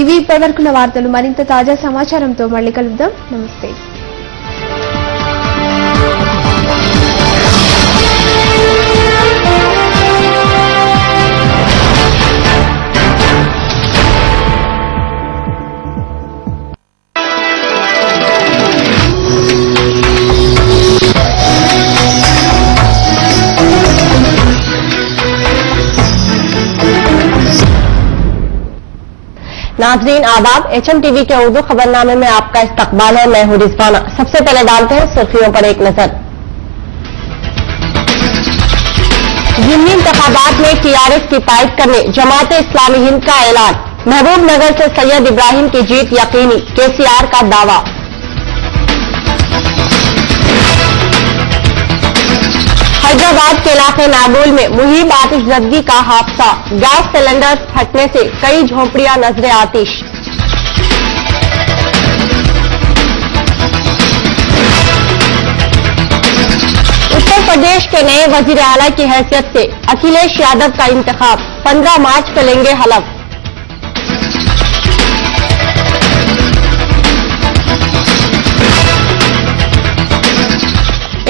ఇవి ఇప్పటివరకున్న వార్తలు. మరింత తాజా సమాచారంతో మళ్ళీ కలుద్దాం. నమస్తే. नाज़रीन आदाब, HM TV के उर्दू खबरनामे में आपका इस्तकबाल है। मैं हूं रिजवाना। सबसे पहले डालते हैं सुर्खियों पर एक नजर। ज़िमनी इंतखाबात में TRS की तायद करने जमात इस्लामी हिंद का ऐलान। महबूब नगर से सैयद इब्राहिम की जीत यकीनी, KCR का दावा। हैदराबाद के इलाके नागोल में मुहिब आतिशज़दगी का हादसा। गैस सिलेंडर फटने से कई झोंपड़ियां नजरे आतिश। उत्तर प्रदेश के नए वजीर आला की हैसियत से अखिलेश यादव का इंतखाब। 15 मार्च को लेंगे हलफ।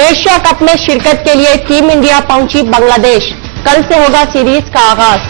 एशिया कप में शिरकत के लिए टीम इंडिया पहुंची बांग्लादेश। कल से होगा सीरीज का आगाज।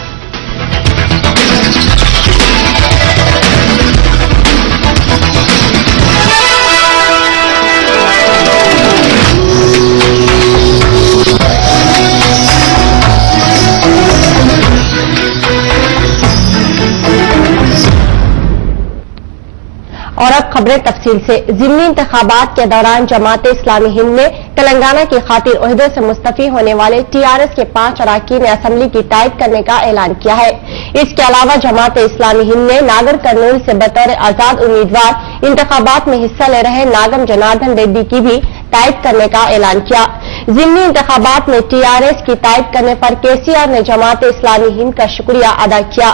और अब खबरें तफसील से। ज़िमनी इंतखाबात के दौरान जमात इस्लामी हिंद ने तेलंगाना की खातिर ओहदे से मुस्तफी होने वाले TRS के 5 अरकान ने असम्बली की तायद करने का ऐलान किया है। इसके अलावा जमात इस्लामी हिंद ने नागर कर्नूल से बतौर आजाद उम्मीदवार इंतखाबात में हिस्सा ले रहे नागम जनार्दन रेड्डी की भी तायद करने का ऐलान किया। ज़िमनी इंतखाबात में TRS की तायद करने पर KCR ने जमात इस्लामी हिंद का शुक्रिया अदा किया।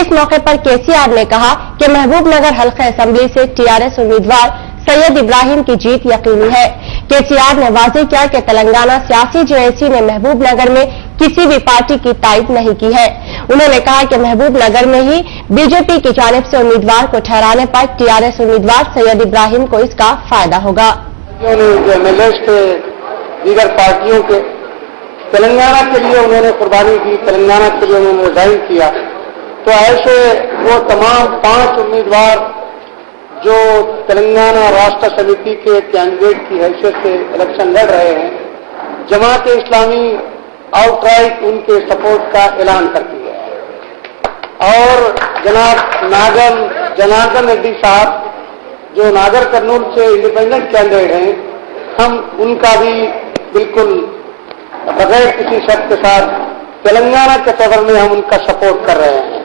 इस मौके पर KCR ने कहा कि महबूब नगर हल्का असम्बली से TRS उम्मीदवार सैयद इब्राहिम की जीत यकीनी है। KCR ने वाज़ेह किया कि तेलंगाना सियासी JAC ने महबूब नगर में किसी भी पार्टी की तायद नहीं की है। उन्होंने कहा कि महबूब नगर में ही BJP की जानिब से उम्मीदवार को ठहराने पर TRS उम्मीदवार सैयद इब्राहिम को इसका फायदा होगा। MLAs के दीगर पार्टियों के तेलंगाना के लिए उन्होंने कुर्बानी की, तेलंगाना के लिए उन्होंने रिजाइन किया, तो ऐसे वो तमाम 5 उम्मीदवार जो तेलंगाना राष्ट्र समिति के कैंडिडेट की हैसियत से इलेक्शन लड़ रहे हैं, जमात इस्लामी आउटराइट उनके सपोर्ट का ऐलान करती है। और जनाब जनार्दन रेड्डी साहब जो नागर कर्नूल से इंडिपेंडेंट कैंडिडेट हैं, हम उनका भी बिल्कुल बगैर किसी शर्त के साथ तेलंगाना के फेवर में हम उनका सपोर्ट कर रहे हैं।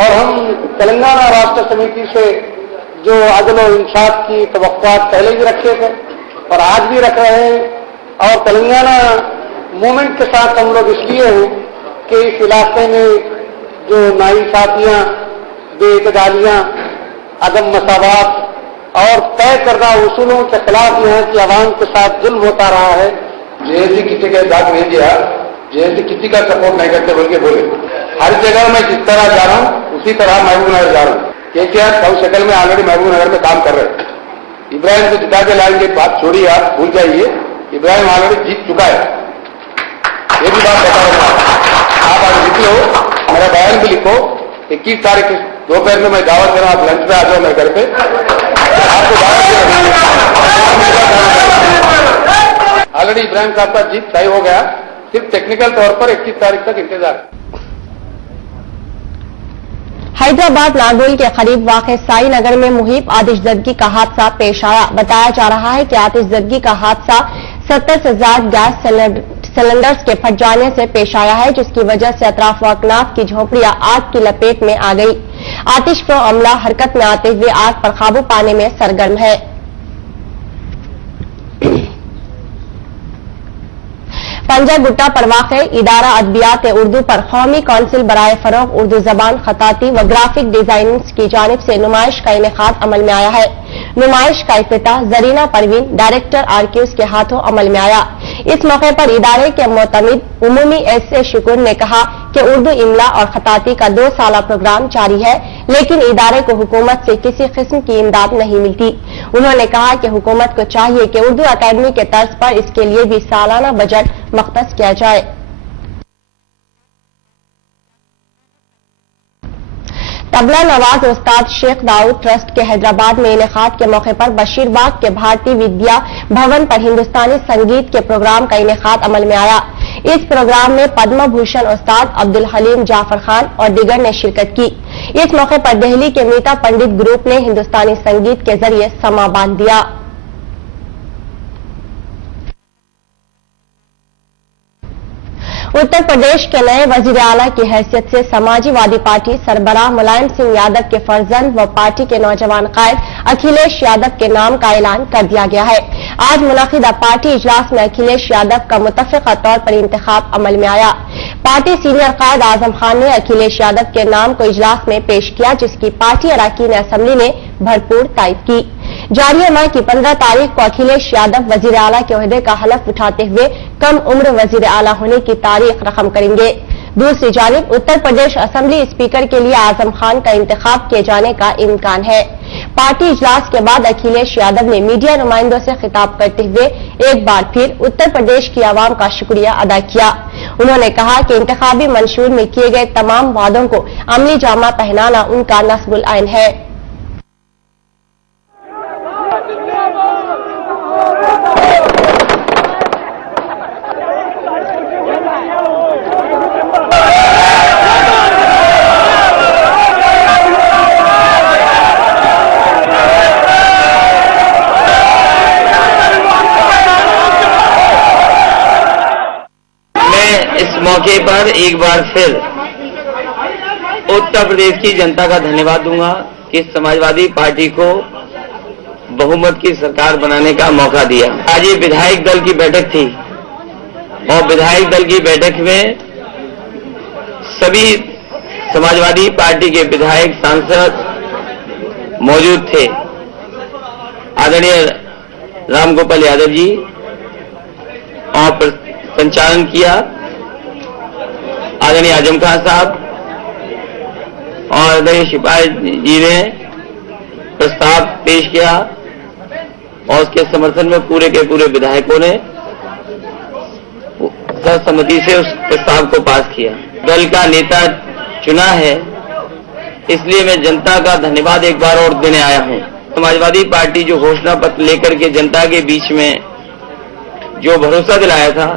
और हम तेलंगाना राष्ट्र समिति से जो अदल और इंसाफ की तवक्कुआत पहले भी रखे थे और आज भी रख रहे हैं, और तेलंगाना मूवमेंट के साथ हम लोग इसलिए हैं कि इस इलाके में जो नाइंसाफियां, बेइतदालियां, अदम मसावात और तय करदा उसूलों के खिलाफ यहाँ की आवाम के साथ जुल्म होता रहा है। JAC किसी के साथ नहीं दिया, JAC किसी का सपोर्ट नहीं करते बोल के बोले। हर जगह मैं जिस तरह जा रहा हूँ उसी तरह महबूब नगर जा रहा हूँ। KCR सौ शक्ल में ऑलरेडी महबूब नगर में काम कर रहे हैं। इब्राहिम को जिता के लाएंगे, बात छोड़िए, आप भूल जाइए, इब्राहिम ऑलरेडी जीत चुका है, ये भी बात बता रहा हूँ। आप आज लिख लो, मेरा बयान भी लिखो। 21 तारीख दोपहर में मैं दावत दे रहा हूँ, आप लंच पे आ जाओ मेरे घर पे, आपको दावत ऑलरेडी इब्राहिम साहब का जीत तय हो गया, सिर्फ टेक्निकल तौर पर 21 तारीख तक इंतजार। हैदराबाद नागोल के करीब वाक़े साई नगर में मुहिब आतिशज़दगी का हादसा पेश आया। बताया जा रहा है कि आतिशज़दगी का हादसा 70 से ज्यादा गैस सिलेंडर्स के फट जाने से पेश आया है, जिसकी वजह से अतराफ व अकनाफ की झोपड़ियां आग की लपेट में आ गई। आतिश पर अमला हरकत में आते हुए आग पर काबू पाने में सरगर्म है। पंजा गुट्टा पर वाक़े इदारा अदबियात उर्दू पर कौमी कौंसिल बराए फरोग उर्दू जबान खताती व ग्राफिक डिजाइनर्स की जानिब से नुमाइश का इनेकाद अमल में आया है। नुमाइश का इफ्तिताह जरीना परवीन डायरेक्टर आरक्यूज के हाथों अमल में आया। इस मौके पर इदारे के मोतमिद उमूमी एस शुक्र ने कहा कि उर्दू इमला और खताती का 2 साला प्रोग्राम जारी है, लेकिन इदारे को हुकूमत से किसी किस्म की इमदाद नहीं मिलती। उन्होंने कहा कि हुकूमत को चाहिए कि उर्दू अकादमी के तर्ज पर इसके लिए भी सालाना बजट मख्तस किया जाए। तबला नवाज उस्ताद शेख दाऊद ट्रस्ट के हैदराबाद में इनेकाद के मौके पर बशीरबाग के भारतीय विद्या भवन पर हिंदुस्तानी संगीत के प्रोग्राम का इनेकाद अमल में आया। इस प्रोग्राम में पद्म भूषण उस्ताद अब्दुल हलीम जाफर खान और दीगर ने शिरकत की। इस मौके पर दिल्ली के मीता पंडित ग्रुप ने हिंदुस्तानी संगीत के जरिए समा बांध दिया। उत्तर प्रदेश के नए वजीर आला की हैसियत से समाजवादी पार्टी सरबराह मुलायम सिंह यादव के फर्जंद व पार्टी के नौजवान कायद अखिलेश यादव के नाम का ऐलान कर दिया गया है। आज मुनक़िदा पार्टी इजलास में अखिलेश यादव का मुतफ़िक़ा तौर पर इंतखाब अमल में आया। पार्टी सीनियर कायद आजम खान ने अखिलेश यादव के नाम को इजलास में पेश किया, जिसकी पार्टी अरकान असेंबली ने भरपूर तायद की। जारी माह की 15 तारीख को अखिलेश यादव वजीर आला के ओहदे का हलफ उठाते हुए कम उम्र वजीर आला होने की तारीख रकम करेंगे। दूसरी जानिब उत्तर प्रदेश असेंबली स्पीकर के लिए आजम खान का इंतखाब किए जाने का इम्कान है। पार्टी इजलास के बाद अखिलेश यादव ने मीडिया नुमाइंदों से खिताब करते हुए एक बार फिर उत्तर प्रदेश की आवाम का शुक्रिया अदा किया। उन्होंने कहा कि इंतखाबी मंशूर में किए गए तमाम वादों को अमली जामा पहनाना उनका नस्बुल आइन है। इस मौके पर एक बार फिर उत्तर प्रदेश की जनता का धन्यवाद दूंगा कि समाजवादी पार्टी को बहुमत की सरकार बनाने का मौका दिया। आज ये विधायक दल की बैठक थी और विधायक दल की बैठक में सभी समाजवादी पार्टी के विधायक सांसद मौजूद थे। आदरणीय रामगोपाल यादव जी और संचालन किया आदरणीय आजम खान साहब और आदरणीय सिपाही जी ने प्रस्ताव पेश किया और उसके समर्थन में पूरे के पूरे विधायकों ने सर्वसम्मति से उस प्रस्ताव को पास किया। दल का नेता चुना है, इसलिए मैं जनता का धन्यवाद एक बार और देने आया हूं। समाजवादी पार्टी जो घोषणा पत्र लेकर के जनता के बीच में जो भरोसा दिलाया था।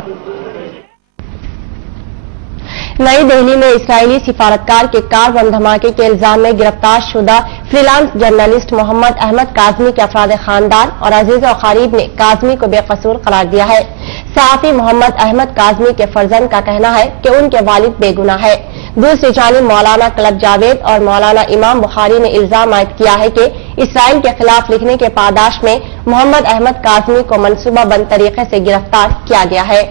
नई दिल्ली में इस्राएली सिफारतकार के कार बम धमाके के इल्जाम में गिरफ्तार शुदा फ्रीलांस जर्नलिस्ट मोहम्मद अहमद काजमी के अफराद खानदान और अजीज और करीब ने काजमी को बेकसूर करार दिया है। सहाफी मोहम्मद अहमद काजमी के फर्जंद का कहना है कि उनके वालिद बेगुनाह है। दूसरी जानिब मौलाना तलब जावेद और मौलाना इमाम बुखारी ने इल्जाम आयद किया है कि इसराइल के खिलाफ लिखने के पादाश में मोहम्मद अहमद काजमी को मनसूबाबंद तरीके से गिरफ्तार किया गया है।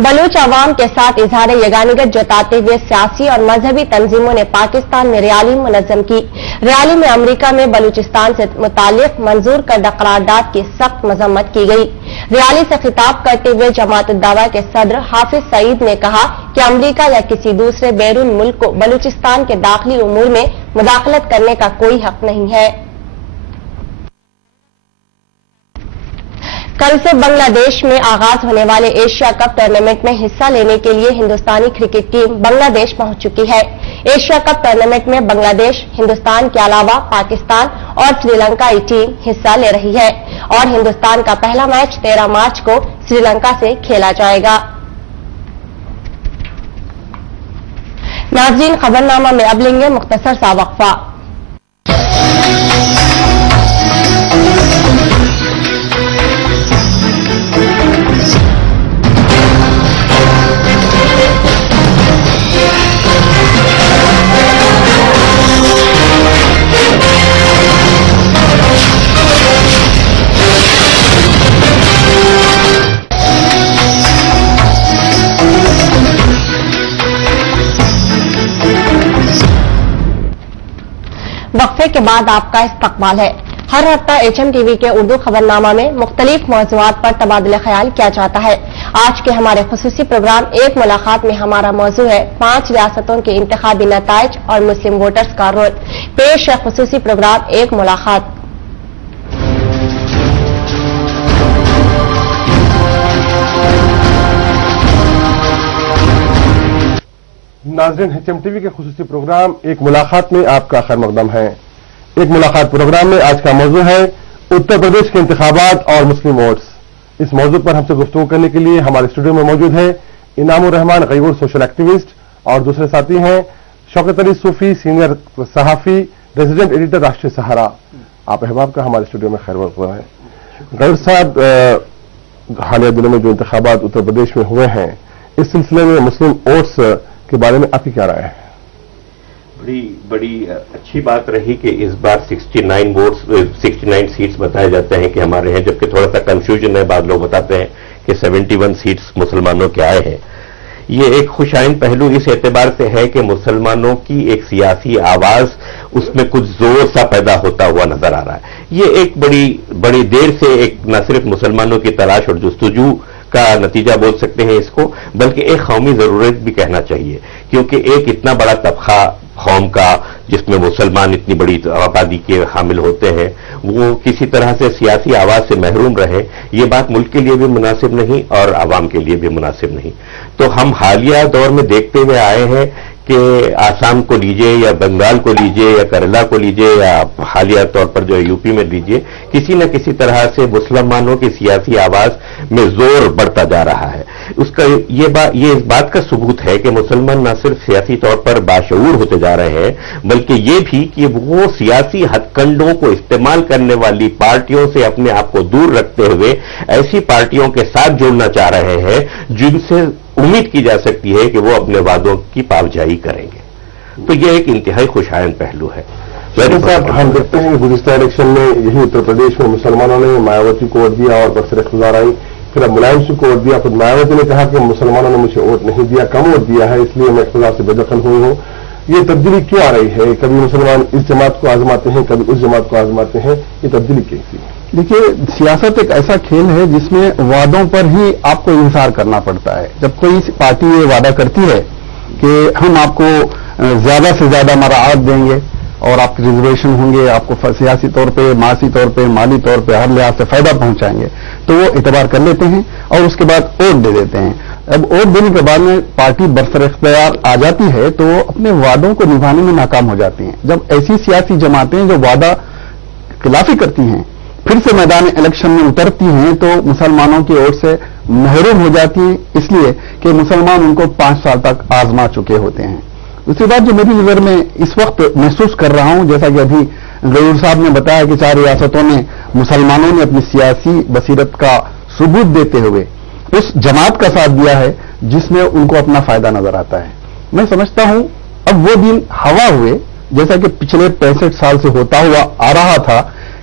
बलूच अवाम के साथ इजहार यगानियत जताते हुए सियासी और मजहबी तंजीमों ने पाकिस्तान में रैली मुनज़्ज़म की। रैली में अमेरिका में बलूचिस्तान से मुतालिक मंजूर करदा करारदाद की सख्त मजम्मत की गई। रैली से खिताब करते हुए जमात उद-दावा के सदर हाफिज सईद ने कहा कि अमेरिका या किसी दूसरे बैरून मुल्क को बलूचिस्तान के दाखिली उमूर में मुदाखलत करने का कोई हक नहीं है। कल से बांग्लादेश में आगाज होने वाले एशिया कप टूर्नामेंट में हिस्सा लेने के लिए हिंदुस्तानी क्रिकेट टीम बांग्लादेश पहुंच चुकी है। एशिया कप टूर्नामेंट में बांग्लादेश, हिंदुस्तान के अलावा पाकिस्तान और श्रीलंका की टीम हिस्सा ले रही है और हिंदुस्तान का पहला मैच 13 मार्च को श्रीलंका से खेला जाएगा। नाज़रीन, खबरनामा में अब लेंगे मुख्तसर सा वक्फा। वक्फे के बाद आपका इस्तकबाल है। हर हफ्ता HM TV के उर्दू खबरनामा में मुख्तलिफ मौज़ूआत पर तबादला ख्याल किया जाता है। आज के हमारे खुसूसी प्रोग्राम एक मुलाकात में हमारा मौजू है 5 रियासतों के इंतखाबी नताइज और मुस्लिम वोटर्स का रोल। पेश है खुसूसी प्रोग्राम एक मुलाकात। नाज़रीन, HM TV के खुसूसी प्रोग्राम एक मुलाकात में आपका खैर मकदम है। एक मुलाकात प्रोग्राम में आज का मौजू है उत्तर प्रदेश के इंतखाबात और मुस्लिम वोट्स। इस मौजू पर हमसे गुफ्तगू करने के लिए हमारे स्टूडियो में मौजूद है इनामुर रहमान गयूर, सोशल एक्टिविस्ट, और दूसरे साथी हैं शौकत अली सूफी, सीनियर सहाफी, रेजिडेंट एडिटर, राष्ट्रीय सहारा। आप अहबाब का हमारे स्टूडियो में खैर मकदम है। गयूर साहब, हालिया दिनों में जो इंतखाबात उत्तर प्रदेश में हुए हैं, इस सिलसिले में मुस्लिम वोट्स के बारे में आपकी क्या राय है? बड़ी अच्छी बात रही कि इस बार 69 सीट्स बताए जाते हैं कि हमारे हैं, जबकि थोड़ा सा कंफ्यूजन है। बाद लोग बताते हैं कि 71 सीट्स मुसलमानों के आए हैं। ये एक खुशाइन पहलू इस एतबार से है कि मुसलमानों की एक सियासी आवाज उसमें कुछ जोर सा पैदा होता हुआ नजर आ रहा है। ये एक बड़ी देर से एक न सिर्फ मुसलमानों की तलाश और जुस्तजू का नतीजा बोल सकते हैं इसको, बल्कि एक कौमी जरूरत भी कहना चाहिए, क्योंकि एक इतना बड़ा तबका कौम का जिसमें मुसलमान इतनी बड़ी आबादी के हामिल होते हैं, वो किसी तरह से सियासी आवाज से महरूम रहे, ये बात मुल्क के लिए भी मुनासिब नहीं और आवाम के लिए भी मुनासिब नहीं। तो हम हालिया दौर में देखते हुए आए हैं कि आसाम को लीजिए या बंगाल को लीजिए या केरला को लीजिए या हालिया तौर पर जो यूपी में लीजिए, किसी न किसी तरह से मुसलमानों की सियासी आवाज में जोर बढ़ता जा रहा है। उसका ये इस बात का सबूत है कि मुसलमान न सिर्फ सियासी तौर पर बाशऊर होते जा रहे हैं, बल्कि ये भी कि वो सियासी हथकंडों को इस्तेमाल करने वाली पार्टियों से अपने आप को दूर रखते हुए ऐसी पार्टियों के साथ जुड़ना चाह रहे हैं जिनसे उम्मीद की जा सकती है कि वो अपने वादों की पावजाई करेंगे। तो ये एक इंतहाई खुशाइन पहलू है। साहब, हम देखते हैं कि गुज़िश्ता इलेक्शन में यही उत्तर प्रदेश में मुसलमानों ने मायावती को वोट दिया और बरसर इख्तियार आई, फिर अब मुलायम सिंह को वोट दिया। फिर मायावती ने कहा कि मुसलमानों ने मुझे वोट नहीं दिया, कम वोट दिया है, इसलिए मैं इख्तियार से बेदखल हुई हूँ। ये तब्दीली क्यों आ रही है? कभी मुसलमान इस जमात को आजमाते हैं, कभी उस जमात को आजमाते हैं, ये तब्दीली कैसी है? देखिए, सियासत एक ऐसा खेल है जिसमें वादों पर ही आपको इंतजार करना पड़ता है। जब कोई पार्टी ये वादा करती है कि हम आपको ज्यादा से ज्यादा मराआत देंगे और आपके रिजर्वेशन होंगे, आपको सियासी तौर पे, मासी तौर पे, माली तौर पे हर लिहाज से फायदा पहुंचाएंगे, तो वो एतबार कर लेते हैं और उसके बाद वोट दे देते हैं। अब वोट देने के बाद में पार्टी बरसर इख्तियार आ जाती है तो अपने वादों को निभाने में नाकाम हो जाती हैं। जब ऐसी सियासी जमातें जो वादा खिलाफी करती हैं फिर से मैदान इलेक्शन में उतरती हैं तो मुसलमानों की ओर से महरूम हो जाती हैं, इसलिए कि मुसलमान उनको 5 साल तक आजमा चुके होते हैं। दूसरी बात जो मेरी नजर में इस वक्त महसूस कर रहा हूं, जैसा कि अभी गयूर साहब ने बताया कि 4 रियासतों में मुसलमानों ने अपनी सियासी बसीरत का सबूत देते हुए उस जमात का साथ दिया है जिसमें उनको अपना फायदा नजर आता है। मैं समझता हूं अब वो दिन हवा हुए, जैसा कि पिछले 65 साल से होता हुआ आ रहा था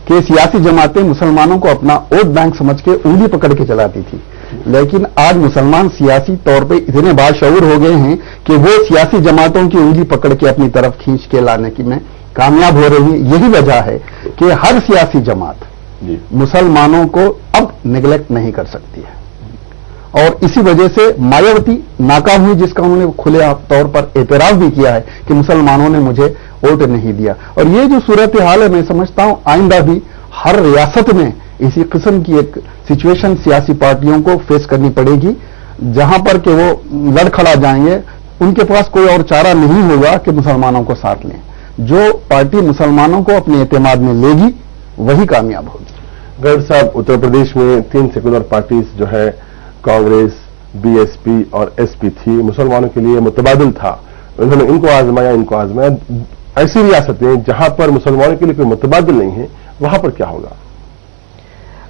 कि सियासी जमातें मुसलमानों को अपना वोट बैंक समझ के उंगली पकड़ के चलाती थी। लेकिन आज मुसलमान सियासी तौर पे इतने बाशऊर हो गए हैं कि वो सियासी जमातों की उंगली पकड़ के अपनी तरफ खींच के लाने की में कामयाब हो रही है। यही वजह है कि हर सियासी जमात मुसलमानों को अब नेग्लेक्ट नहीं कर सकती है और इसी वजह से मायावती नाकाम हुई, जिसका उन्होंने खुले तौर पर एतराफ भी किया है कि मुसलमानों ने मुझे वोट नहीं दिया। और ये जो सूरत हाल है, मैं समझता हूं आइंदा भी हर रियासत में इसी किस्म की एक सिचुएशन सियासी पार्टियों को फेस करनी पड़ेगी, जहां पर कि वो लड़खड़ा जाएंगे, उनके पास कोई और चारा नहीं होगा कि मुसलमानों को साथ लें। जो पार्टी मुसलमानों को अपने एतमाद में लेगी वही कामयाब होगी। गढ़ साहब, उत्तर प्रदेश में 3 सेकुलर पार्टीज जो है कांग्रेस, बीएसपी और एसपी थी, मुसलमानों के लिए मुतबादिल था। उन्होंने इनको आजमाया। ऐसी रियासतें जहां पर मुसलमानों के लिए कोई मुतबादिल नहीं है, वहां पर क्या होगा?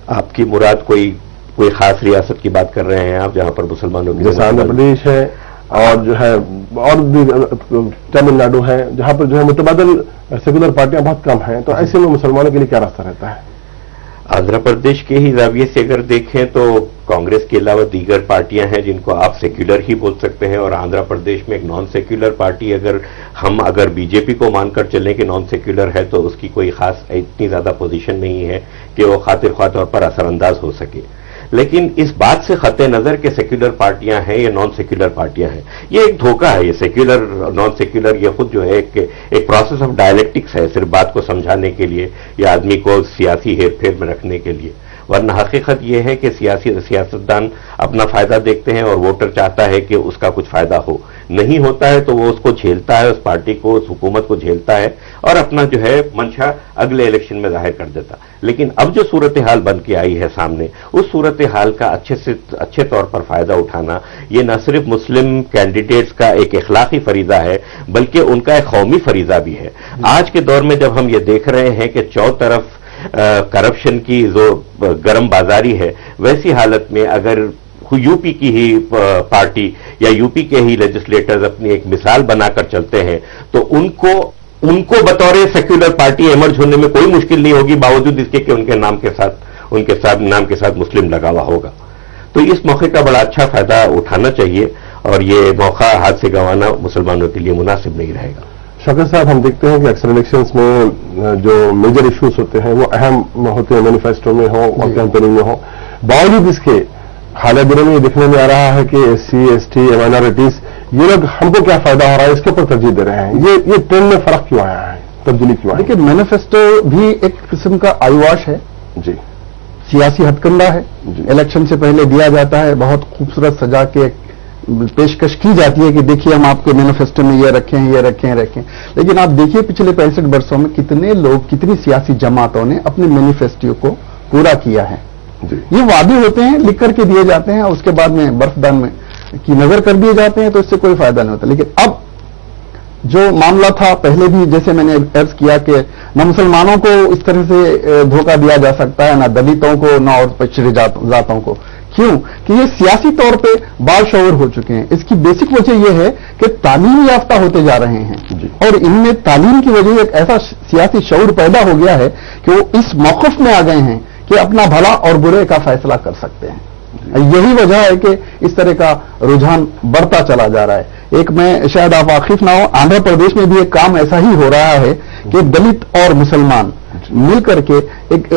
आपकी मुराद कोई खास रियासत की बात कर रहे हैं आप जहां पर मुसलमानों की? जैसे आंध्र प्रदेश है और जो है और भी तमिलनाडु है, जहां पर जो है मुतबादिल सेकुलर पार्टियां बहुत कम हैं, तो ऐसे में मुसलमानों के लिए क्या रास्ता रहता है? आंध्र प्रदेश के ही जाविये से अगर देखें तो कांग्रेस के अलावा दीगर पार्टियां हैं जिनको आप सेक्युलर ही बोल सकते हैं, और आंध्र प्रदेश में एक नॉन सेक्युलर पार्टी अगर बीजेपी को मानकर चलें कि नॉन सेक्युलर है तो उसकी कोई खास इतनी ज्यादा पोजीशन नहीं है कि वो खातिर ख्वाह तौर पर असरअंदाज हो सके। लेकिन इस बात से खते नजर के सेक्युलर पार्टियां हैं या नॉन सेक्युलर पार्टियां हैं, ये एक धोखा है। ये सेक्युलर नॉन सेक्युलर ये खुद जो है एक प्रोसेस ऑफ डायलेक्टिक्स है, सिर्फ बात को समझाने के लिए या आदमी को सियासी हेरफेर में रखने के लिए। वरना हकीकत यह है कि सियासतदान अपना फायदा देखते हैं और वोटर चाहता है कि उसका कुछ फायदा हो, नहीं होता है तो वो उसको झेलता है, उस पार्टी को, उस हुकूमत को झेलता है और अपना जो है मंशा अगले इलेक्शन में जाहिर कर देता। लेकिन अब जो सूरत हाल बन के आई है सामने, उस सूरत हाल का अच्छे तौर पर फायदा उठाना ये न सिर्फ मुस्लिम कैंडिडेट्स का एक इखलाकी फरीजा है बल्कि उनका एक कौमी फरीजा भी है। आज के दौर में जब हम ये देख रहे हैं कि चौ तरफ करप्शन की जो गरम बाजारी है, वैसी हालत में अगर यूपी की ही पार्टी या यूपी के ही लेजिस्लेटर्स अपनी एक मिसाल बनाकर चलते हैं तो उनको बतौर सेक्युलर पार्टी इमर्ज होने में कोई मुश्किल नहीं होगी, बावजूद इसके कि उनके नाम के साथ मुस्लिम लगा हुआ होगा। तो इस मौके का बड़ा अच्छा फायदा उठाना चाहिए और ये मौका हाथ से गंवाना मुसलमानों के लिए मुनासिब नहीं रहेगा। शौकत साहब, हम देखते हैं कि अक्सर इलेक्शंस में जो मेजर इश्यूज होते हैं वो अहम होते हैं, मैनिफेस्टो में हो और कैंपेनिंग में हो, बावजूद इसके हाल दिनों में ये दिखने में आ रहा है कि SC, ST, माइनॉरिटीज ये लोग हमको क्या फायदा हो रहा है इसके ऊपर तरजीह दे रहे हैं। ये ट्रेंड में फर्क क्यों आया है, तब्दीली क्यों आई? देखिए, मैनिफेस्टो भी एक किस्म का आईवाश है जी, सियासी हथकंडा है। इलेक्शन से पहले दिया जाता है, बहुत खूबसूरत सजा के पेशकश की जाती है कि देखिए हम आपके मैनिफेस्टो में ये रखें ये रखें रखें। लेकिन आप देखिए पिछले 65 वर्षों में कितने लोग, कितनी सियासी जमातों ने अपने मैनिफेस्टो को पूरा किया है। ये वादे होते हैं, लिख करके दिए जाते हैं, उसके बाद में बर्फदान में की नजर कर दिए जाते हैं, तो इससे कोई फायदा नहीं होता। लेकिन अब जो मामला था पहले भी, जैसे मैंने अर्ज किया कि न मुसलमानों को इस तरह से धोखा दिया जा सकता है, न दलितों को, न और पिछड़ी जातों को। क्यों कि ये सियासी तौर पे बाशऊर हो चुके हैं। इसकी बेसिक वजह यह है कि तालीम याफ्ता होते जा रहे हैं और इनमें तालीम की वजह एक ऐसा सियासी शऊर पैदा हो गया है कि वो इस मौक़िफ़ में आ गए हैं कि अपना भला और बुरे का फैसला कर सकते हैं। यही वजह है कि इस तरह का रुझान बढ़ता चला जा रहा है। एक मैं शायद आप वाकिफ ना हो, आंध्र प्रदेश में भी एक काम ऐसा ही हो रहा है कि दलित और मुसलमान मिलकर के एक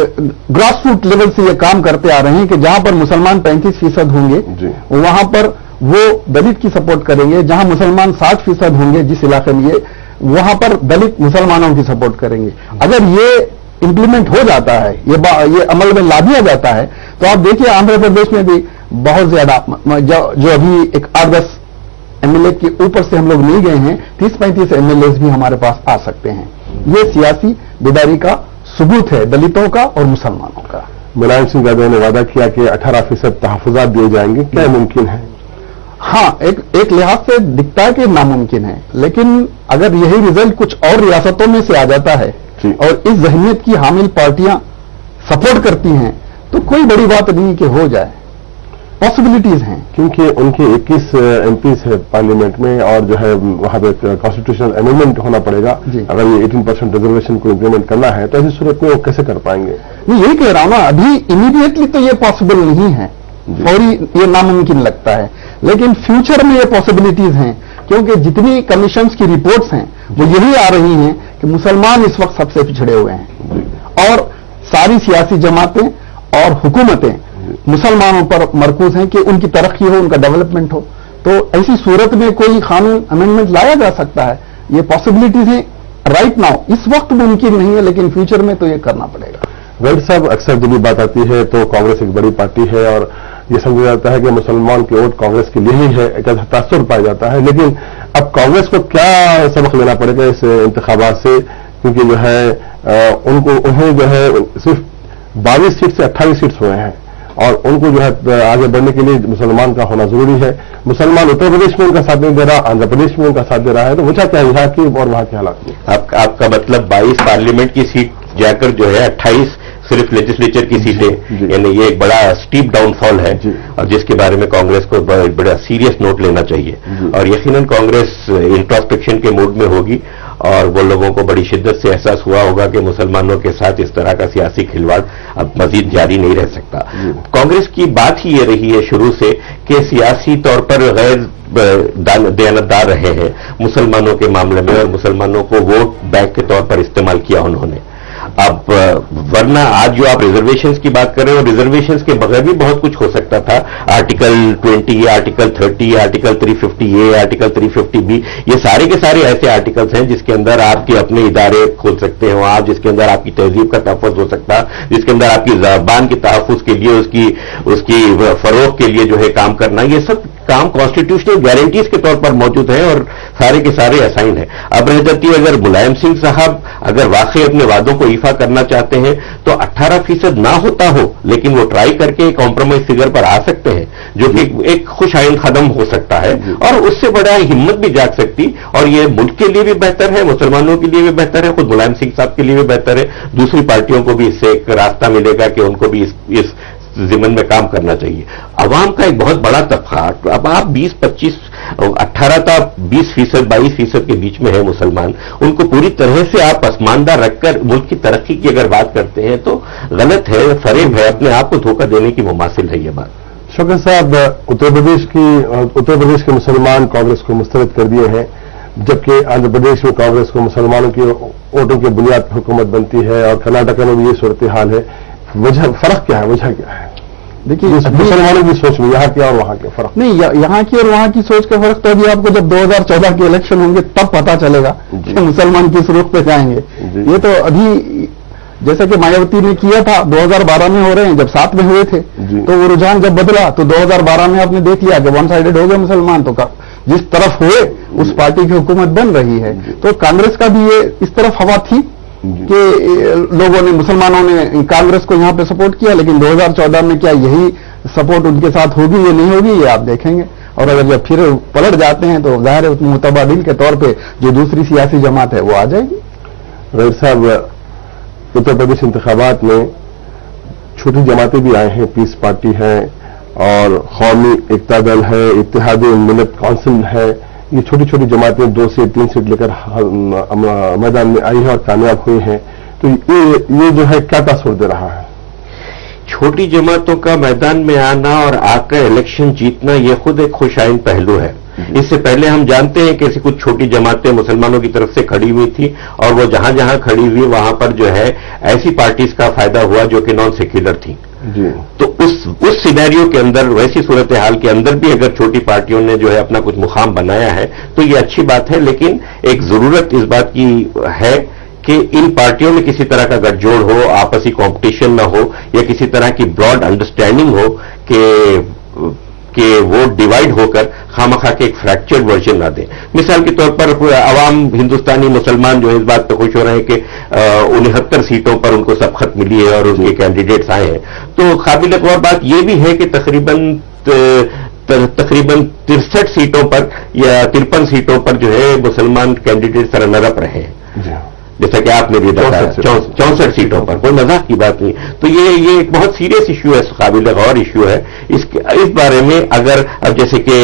ग्रास रूट लेवल से ये काम करते आ रहे हैं कि जहां पर मुसलमान 35% होंगे वहां पर वो दलित की सपोर्ट करेंगे, जहां मुसलमान 60% होंगे जिस इलाके में, ये वहां पर दलित मुसलमानों की सपोर्ट करेंगे। अगर ये इंप्लीमेंट हो जाता है, ये अमल में ला दिया जाता है, तो आप देखिए आंध्र प्रदेश में भी बहुत ज्यादा जो अभी एक 8-10 MLA के ऊपर से हम लोग नहीं गए हैं, 30-35 MLAs भी हमारे पास आ सकते हैं। ये सियासी बेदारी का सबूत है दलितों का और मुसलमानों का। मुलायम सिंह यादव ने वादा किया कि 18% तहफ़्फ़ुज़ात दिए जाएंगे, क्या मुमकिन है? हाँ, एक लिहाज से दिखता है कि नामुमकिन है, लेकिन अगर यही रिजल्ट कुछ और रियासतों में से आ जाता है और इस ज़हनियत की हामिल पार्टियां सपोर्ट करती हैं तो कोई बड़ी बात नहीं कि हो जाए, पॉसिबिलिटीज हैं। क्योंकि उनके 21 MPs है पार्लियामेंट में और जो है वहां पे कॉन्स्टिट्यूशनल अमेंडमेंट होना पड़ेगा। अगर ये 18% रिजर्वेशन को इंप्लीमेंट करना है तो ऐसी सूरत में वो कैसे कर पाएंगे? नहीं, यही कह रहा हूं ना, अभी इमीडिएटली तो ये पॉसिबल नहीं है, फौरी ये नामुमकिन लगता है, लेकिन फ्यूचर में ये पॉसिबिलिटीज हैं क्योंकि जितनी कमीशंस की रिपोर्ट्स हैं वो यही आ रही हैं कि मुसलमान इस वक्त सबसे पिछड़े हुए हैं और सारी सियासी जमातें और हुकूमतें मुसलमानों पर मरकूज हैं कि उनकी तरक्की हो, उनका डेवलपमेंट हो। तो ऐसी सूरत में कोई कानून अमेंडमेंट लाया जा सकता है, ये पॉसिबिलिटीज हैं। राइट नाउ इस वक्त मुमकिन नहीं है, लेकिन फ्यूचर में तो ये करना पड़ेगा। वेल साहब, अक्सर जब ये बात आती है तो कांग्रेस एक बड़ी पार्टी है और ये समझा जाता है कि मुसलमान की वोट कांग्रेस के लिए ही है, एक तासुर पाया जाता है। लेकिन अब कांग्रेस को क्या सबक लेना पड़ेगा इस इंतखाबात से, क्योंकि जो है उन्हें जो है सिर्फ 22 सीट से 28 सीट्स हुए हैं और उनको जो है आगे बढ़ने के लिए मुसलमान का होना जरूरी है। मुसलमान उत्तर प्रदेश में उनका साथ नहीं दे रहा, आंध्र प्रदेश में उनका साथ दे रहा है, तो वजह क्या है यहाँ की और वहां के हालात में? आपका मतलब 22 पार्लियामेंट की सीट जाकर जो है 28 सिर्फ लेजिस्लेचर की सीटें, यानी ये एक बड़ा स्टीप डाउनफॉल है और जिसके बारे में कांग्रेस को बड़ा सीरियस नोट लेना चाहिए और यकीनन कांग्रेस इंट्रोस्पेक्शन के मूड में होगी اور وہ لوگوں کو بڑی شدت سے احساس ہوا ہوگا کہ مسلمانوں کے ساتھ اس طرح کا سیاسی کھلواڑ اب مزید جاری نہیں رہ سکتا. کانگریس کی بات ہی یہ رہی ہے شروع سے کہ سیاسی طور پر غیر دیانتدار رہے ہیں مسلمانوں کے معاملے میں، اور مسلمانوں کو ووٹ بینک کے طور پر استعمال کیا انہوں نے. اب ورنہ آج جو آپ ریزرویشنز کی بات کر رہے ہیں، ریزرویشنز کے بغیر بھی بہت کچھ ہو سکتا تھا. Article 20، article 30، article 350A، article 350B، یہ سارے کے سارے ایسے آرٹیکلز ہیں جس کے اندر آپ کے اپنے ادارے کھول سکتے ہو آپ، جس کے اندر آپ کی تہذیب کا تحفظ ہو سکتا، جس کے اندر آپ کی زبان کے تحفظ کے لیے اس کی فروغ کے لیے جو ہے کام کرنا، یہ سب کام کانسٹیٹیوشنل گارنٹیز کے طور پر موجود ہیں اور سارے کے سارے اسائن ہیں. اب رہ جاتی ہے اگر ملائم سنگھ صاحب اگر واقعی اپنے وعدوں کو ایفا کرنا چاہتے ہیں تو 18% نہ ہوتا ہو لیکن وہ ٹرائی کر کے کمپرومائز فگر پر آ سکتے ہیں، جو کہ ایک خوش آئند قدم ہو سکتا ہے اور اس سے بڑا ہمت بھی جاگ سکتی، اور یہ ملک کے لیے بھی بہتر ہے، مسلمانوں کے لیے بھی بہتر ہے، خود ملائم سنگھ صاحب کے لیے بھی بہتر ہے. دوسری پارٹیوں کو بھی اس سے ایک راستہ ملے گا کہ ان کو بھی اس ضمن میں کام کرنا چاہیے. عوام کا ایک بہت بڑا طبقہ، اب آپ 20-25 18 تا 20%، 22% کے بیچ میں ہے مسلمان، ان کو پوری طرح سے آپ پسماندہ رکھ کر ملک کی ترقی کی اگر بات کرتے ہیں تو غلط ہے، فریب ہے، اپنے آپ کو دھوکہ دینے کی مماثل ہے یہ بات. شوکت صاحب، اتر پردیش کے مسلمان کانگریس کو مسترد کر دیے ہیں، جبکہ آندھرا پردیش میں کانگریس کو مسلمانوں کی ووٹوں کی بنیاد پر حکومت بنتی ہے، اور کرناٹک میں بھی یہ صورتحال ہے. فرق کیا ہے، وجہ کیا ہے؟ دیکھیے مسلمانوں کی سوچ میں یہاں کی اور وہاں کے فرق نہیں، یہاں کی اور وہاں کی سوچ کا فرق تو ابھی آپ کو جب 2014 کے الیکشن ہوں گے تب پتا چلے گا کہ مسلمان کس رخ پہ جائیں گے. یہ تو ابھی جیسا کہ مایاوتی نے کیا تھا 2012 میں ہو رہے ہیں، جب 7 میں ہوئے تھے تو وہ رجحان جب بدلا تو 2012 میں آپ نے دیکھ لیا کہ ون سائیڈڈ ہو گئے مسلمان، تو جس طرف ہوئے اس پارٹی کی حکومت بن رہی ہے. تو کانگریس کا بھی یہ اس طرف ہوا تھی کہ لوگوں نے، مسلمانوں نے کانگریس کو یہاں پہ سپورٹ کیا، لیکن 2014 میں کیا یہی سپورٹ ان کے ساتھ ہوگی یا نہیں ہوگی یہ آپ دیکھیں گے. اور اگر جب پھر پلٹ جاتے ہیں تو ظاہر ہے متبادل کے طور پہ جو دوسری سیاسی جماعت ہے وہ آ جائے گی. غیر صاحب، اتر پردیش انتخابات میں چھوٹی جماعتیں بھی آئے ہیں، پیس پارٹی ہے اور قومی ایکتا دل ہے، اتحاد ملت کونسل ہے. یہ چھوٹی چھوٹی جماعتیں 2 سے 3 سیٹ لے کر میدان میں آئی ہیں اور کامیاب ہوئی ہیں. تو یہ جو ہے کیا تاثر دے رہا ہے؟ چھوٹی جماعتوں کا میدان میں آنا اور آ کر الیکشن جیتنا یہ خود ایک خوش آئند پہلو ہے. اس سے پہلے ہم جانتے ہیں کہ ایسی کچھ چھوٹی جماعتیں مسلمانوں کی طرف سے کھڑی ہوئی تھی اور وہ جہاں جہاں کھڑی ہوئی وہاں پر جو ہے ایسی پارٹیز کا فائدہ ہوا جو کہ نان سیکولر تھیں. تو اس سینیریو کے اندر، ویسی صورتحال کے اندر بھی اگر چھوٹی پارٹیوں نے جو ہے اپنا کچھ مقام بنایا ہے تو یہ اچھی بات ہے. لیکن ایک ضرورت اس بات کی ہے کہ ان پارٹیوں میں کسی طرح کا گٹھ جوڑ ہو، آپسی کمپٹیشن نہ ہو، یا کسی طرح کی براڈ انڈرسٹینڈنگ ہو کہ وہ ڈیوائیڈ ہو کر خامخواہ کے ایک فریکچرڈ ورژن نہ دیں. مثال کے طور پر عوام ہندوستانی مسلمان جو ہے اس بات پہ خوش ہو رہے ہیں کہ 69 سیٹوں پر ان کو سبقت ملی ہے اور ان کے کینڈیڈیٹس آئے ہیں. تو قابل غور بات یہ بھی ہے کہ تقریباً 63 سیٹوں پر یا 53 سیٹوں پر جو ہے مسلمان کینڈیڈیٹ رنر اپ رہے ہیں، جیسا کہ آپ نے بھی بتایا 64 سیٹوں پر. کوئی مذاق کی بات نہیں. تو یہ ایک بہت سیریس ایشو ہے، قابل غور ایشو ہے. اس بارے میں اگر اب جیسے کہ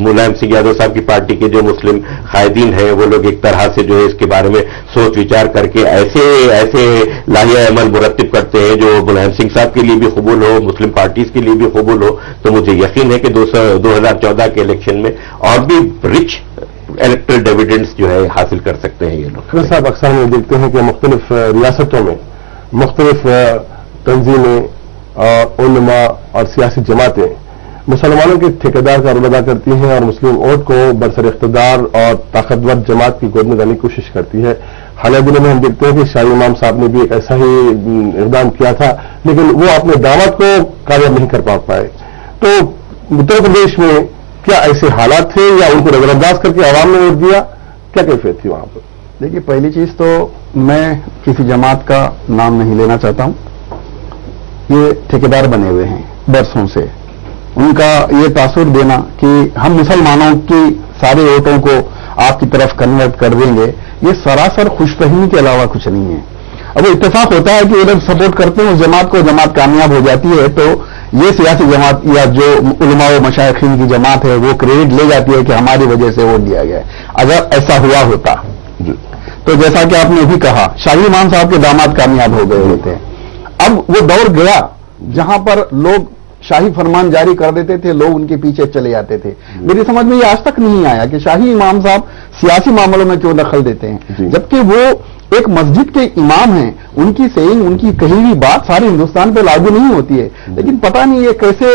ملائم سنگھ یادو صاحب کی پارٹی کے جو مسلم قائدین ہیں وہ لوگ ایک طرح سے جو ہے اس کے بارے میں سوچ وچار کر کے ایسے لائحہ عمل مرتب کرتے ہیں جو ملائم سنگھ صاحب کے لیے بھی قبول ہو، مسلم پارٹیز کے لیے بھی قبول ہو، تو مجھے یقین ہے کہ 2014 کے الیکشن میں اور بھی رچ الیکٹرل ڈیویڈنڈز جو ہے حاصل کر سکتے ہیں یہ لوگ. صاحب، اکثر ہم دیکھتے ہیں کہ مختلف ریاستوں میں مختلف تنظیمیں اور علماء اور سیاسی جماعتیں مسلمانوں کے ٹھیکیدار کا رول ادا کرتی ہیں اور مسلم ووٹ کو برسر اقتدار اور طاقتور جماعت کی گود میں لانے کی کوشش کرتی ہے. حالیہ دنوں میں ہم دیکھتے ہیں کہ شاہی امام صاحب نے بھی ایک ایسا ہی اقدام کیا تھا، لیکن وہ اپنے دعوت کو کامیاب نہیں کر پائے. تو اتر پردیش میں کیا ایسے حالات تھے یا ان کو نظر انداز کر کے عوام نے ووٹ دیا؟ کیا کیفیت تھی وہاں پر؟ دیکھیے، پہلی چیز تو میں کسی جماعت کا نام نہیں لینا چاہتا ہوں. یہ ٹھیکیدار بنے ہوئے ہیں برسوں سے. ان کا یہ تاثر دینا کہ ہم مسلمانوں کی سارے ووٹوں کو آپ کی طرف کنورٹ کر دیں گے، یہ سراسر خوش فہمی کے علاوہ کچھ نہیں ہے. اب اتفاق ہوتا ہے کہ وہ جب سپورٹ کرتے ہیں اس جماعت کو، جماعت کامیاب ہو جاتی ہے تو یہ سیاسی جماعت یا جو علماء و مشائخین کی جماعت ہے وہ کریڈٹ لے جاتی ہے کہ ہماری وجہ سے ووٹ دیا گیا ہے. اگر ایسا ہوا ہوتا तो जैसा कि आपने भी कहा, शाही इमाम साहब के दामाद कामयाब हो गए होते हैं। अब वो दौर गया जहां पर लोग शाही फरमान जारी कर देते थे, लोग उनके पीछे चले जाते थे। मेरी समझ में ये आज तक नहीं आया कि शाही इमाम साहब सियासी मामलों में क्यों दखल देते हैं, जबकि वो एक मस्जिद के इमाम हैं। उनकी सेइंग, उनकी कही हुई बात सारे हिंदुस्तान पे लागू नहीं होती है, लेकिन पता नहीं ये कैसे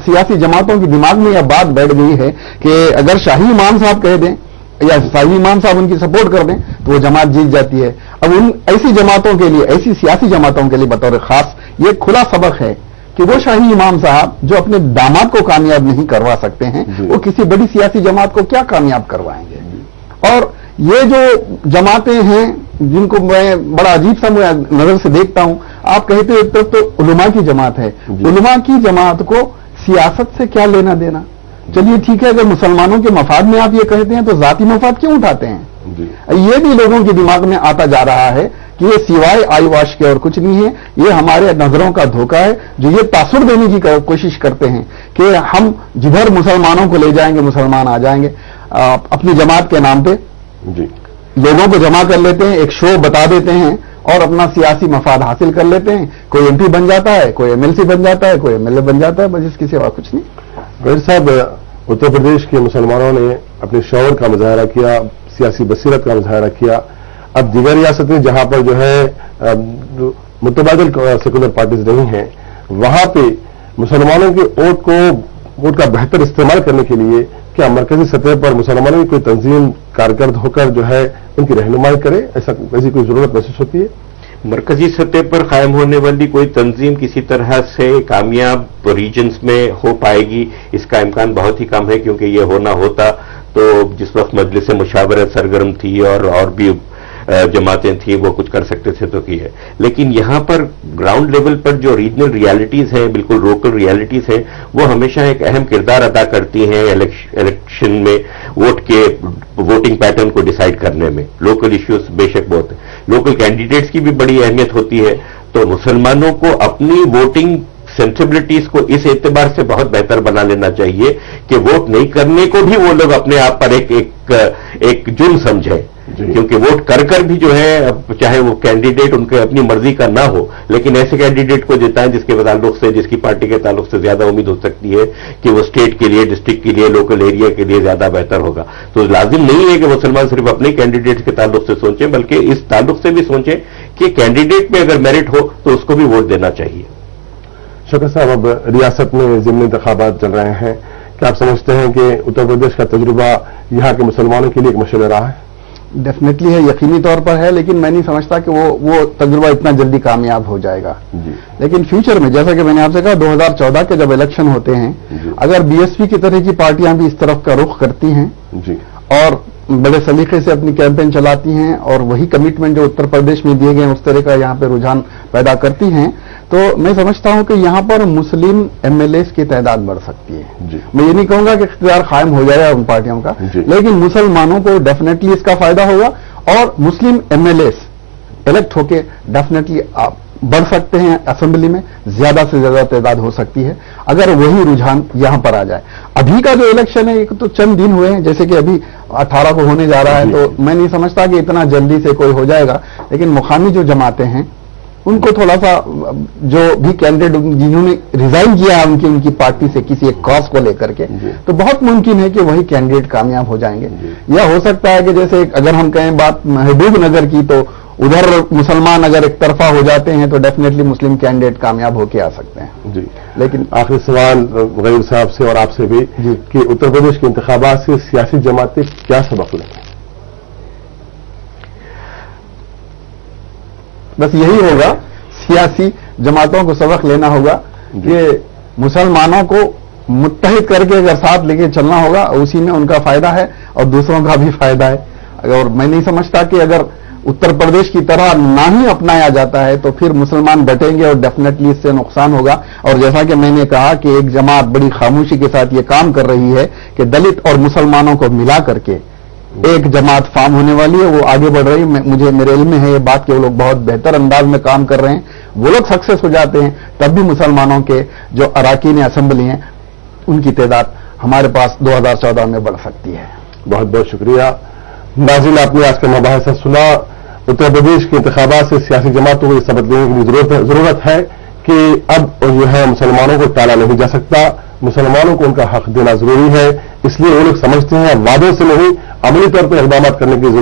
सियासी जमातों के दिमाग में यह बात बैठ गई है कि अगर शाही इमाम साहब कह दें या शाही इमाम साहब उनकी सपोर्ट कर दें तो वो जमात जीत जाती है। अब उन ऐसी जमातों के लिए, ऐसी सियासी जमातों के लिए बतौर खास ये खुला सबक है कि वो शाही इमाम साहब जो अपने दामाद को कामयाब नहीं करवा सकते हैं, वो किसी बड़ी सियासी जमात को क्या कामयाब करवाएंगे। और ये जो जमातें हैं जिनको मैं बड़ा अजीब सा नजर से देखता हूं, आप कहते हो तो उलमा की जमात है, उलमा की जमात को सियासत से क्या लेना देना। चलिए ठीक है, अगर मुसलमानों के मफाद में आप ये कहते हैं तो जाती मफाद क्यों उठाते हैं। ये भी लोगों के दिमाग में आता जा रहा है कि ये सिवाय आई वॉश के और कुछ नहीं है, ये हमारे नजरों का धोखा है जो ये तासुर देने की कोशिश करते हैं कि हम जिधर मुसलमानों को ले जाएंगे मुसलमान आ जाएंगे। अपनी जमात के नाम पे लोगों को जमा कर लेते हैं, एक शो बता देते हैं और अपना सियासी मफाद हासिल कर लेते हैं। कोई एमपी बन जाता है, कोई एमएलसी बन जाता है, कोई एमएलए बन जाता है, बस इसके सिवा कुछ नहीं। गैर साहब, उत्तर प्रदेश के मुसलमानों ने अपने शौर का मुजाहरा किया, सियासी बसीरत का मुजाहरा किया। अब दीगर रियासतें जहां पर जो है मुतबादिल सेकुलर पार्टीज नहीं हैं, वहां पे मुसलमानों के वोट का बेहतर इस्तेमाल करने के लिए क्या मरकजी सतह पर मुसलमानों की कोई तंजीम कारकर्द होकर जो है उनकी रहनुमाई करे, ऐसी कोई जरूरत महसूस होती है? मरकजी सतह पर कायम होने वाली कोई तंजीम किसी तरह से कामयाब रीजन्स में हो पाएगी, इसका इम्कान बहुत ही कम है, क्योंकि ये होना होता तो जिस वक्त मजलिस मुशावरत सरगर्म थी और भी जमातें थी वो कुछ कर सकते थे तो की है। लेकिन यहां पर ग्राउंड लेवल पर जो रीजनल रियलिटीज हैं, बिल्कुल लोकल रियलिटीज हैं, वो हमेशा एक अहम किरदार अदा करती हैं इलेक्शन में वोटिंग पैटर्न को डिसाइड करने में। लोकल इश्यूज बेशक बहुत है, लोकल कैंडिडेट्स की भी बड़ी अहमियत होती है। तो मुसलमानों को अपनी वोटिंग सेंसिबिलिटीज को इस एतबार से बहुत बेहतर बना लेना चाहिए कि वोट नहीं करने को भी वो लोग अपने आप पर एक जुर्म समझें, क्योंकि वोट कर भी जो है, चाहे वो कैंडिडेट उनके अपनी मर्जी का ना हो, लेकिन ऐसे कैंडिडेट को जिताएं जिसके ताल्लुक से, जिसकी पार्टी के ताल्लुक से ज्यादा उम्मीद हो सकती है कि वो स्टेट के लिए, डिस्ट्रिक्ट के लिए, लोकल एरिया के लिए ज्यादा बेहतर होगा। तो लाजिम नहीं है कि मुसलमान सिर्फ अपने कैंडिडेट के ताल्लुक से सोचें, बल्कि इस ताल्लुक से भी सोचें कि कैंडिडेट में अगर मेरिट हो तो उसको भी वोट देना चाहिए। शौकत साहब, अब रियासत में ज़िमनी इंतखाबात चल रहे हैं, क्या आप समझते हैं कि उत्तर प्रदेश का तजुर्बा यहाँ के मुसलमानों के लिए एक मशल रहा है? डेफिनेटली है, यकीनी तौर पर है, लेकिन मैं नहीं समझता कि वो तजुर्बा इतना जल्दी कामयाब हो जाएगा। लेकिन फ्यूचर में, जैसा कि मैंने आपसे कहा, 2014 के जब इलेक्शन होते हैं, अगर बीएसपी की तरह की पार्टियां भी इस तरफ का रुख करती हैं और बड़े सलीके से अपनी कैंपेन चलाती हैं और वही कमिटमेंट जो उत्तर प्रदेश में दिए गए उस तरह का यहाँ पे रुझान पैदा करती हैं, तो मैं समझता हूं कि यहाँ पर मुस्लिम एमएलए की तादाद बढ़ सकती है। मैं ये नहीं कहूंगा कि इख्तियार कायम हो जाएगा उन पार्टियों का, लेकिन मुसलमानों को डेफिनेटली इसका फायदा होगा और मुस्लिम एमएलए इलेक्ट होके डेफिनेटली बढ़ सकते हैं। असेंबली में ज्यादा से ज्यादा तादाद हो सकती है अगर वही रुझान यहां पर आ जाए। अभी का जो इलेक्शन है, एक तो चंद दिन हुए हैं, जैसे कि अभी 18 को होने जा रहा है, तो मैं नहीं समझता कि इतना जल्दी से कोई हो जाएगा। लेकिन मुकामी जो जमातें हैं उनको थोड़ा सा, जो भी कैंडिडेट जिन्होंने रिजाइन किया है उनकी पार्टी से किसी एक कॉज को लेकर के, तो बहुत मुमकिन है कि वही कैंडिडेट कामयाब हो जाएंगे। यह हो सकता है कि जैसे अगर हम कहें बात महबूब नगर की, तो उधर मुसलमान अगर एक तरफा हो जाते हैं तो डेफिनेटली मुस्लिम कैंडिडेट कामयाब होके आ सकते हैं। जी, लेकिन आखिरी सवाल गरीब साहब से और आपसे भी कि उत्तर प्रदेश के इंतखाबात से सियासी जमातें क्या सबक लें? बस यही होगा, सियासी जमातों को सबक लेना होगा कि मुसलमानों को मुत्तहिद करके अगर साथ लेके चलना होगा, उसी में उनका फायदा है और दूसरों का भी फायदा है। और मैं नहीं समझता कि अगर उत्तर प्रदेश की तरह ना ही अपनाया जाता है तो फिर मुसलमान बटेंगे और डेफिनेटली इससे नुकसान होगा। और जैसा कि मैंने कहा कि एक जमात बड़ी खामोशी के साथ ये काम कर रही है कि दलित और मुसलमानों को मिला करके एक जमात फार्म होने वाली है, वो आगे बढ़ रही है। मुझे मेरे इल्म में है ये बात कि वो लोग बहुत बेहतर अंदाज में काम कर रहे हैं। वो लोग सक्सेस हो जाते हैं तब भी मुसलमानों के जो अराकीन असेंबली हैं उनकी तादाद हमारे पास 2014 में बढ़ सकती है। बहुत बहुत शुक्रिया। नाज़रीन, आपने आज का मुबाहिसा सुना। उत्तर प्रदेश के इंतखाबात से सियासी जमातों को ये सबक लेने की जरूरत है कि अब जो है मुसलमानों को टाला नहीं जा सकता, मुसलमानों को उनका हक देना जरूरी है। इसलिए वो लोग समझते हैं वादों से नहीं, अमली तौर पर इक़दाम करने की जरूरत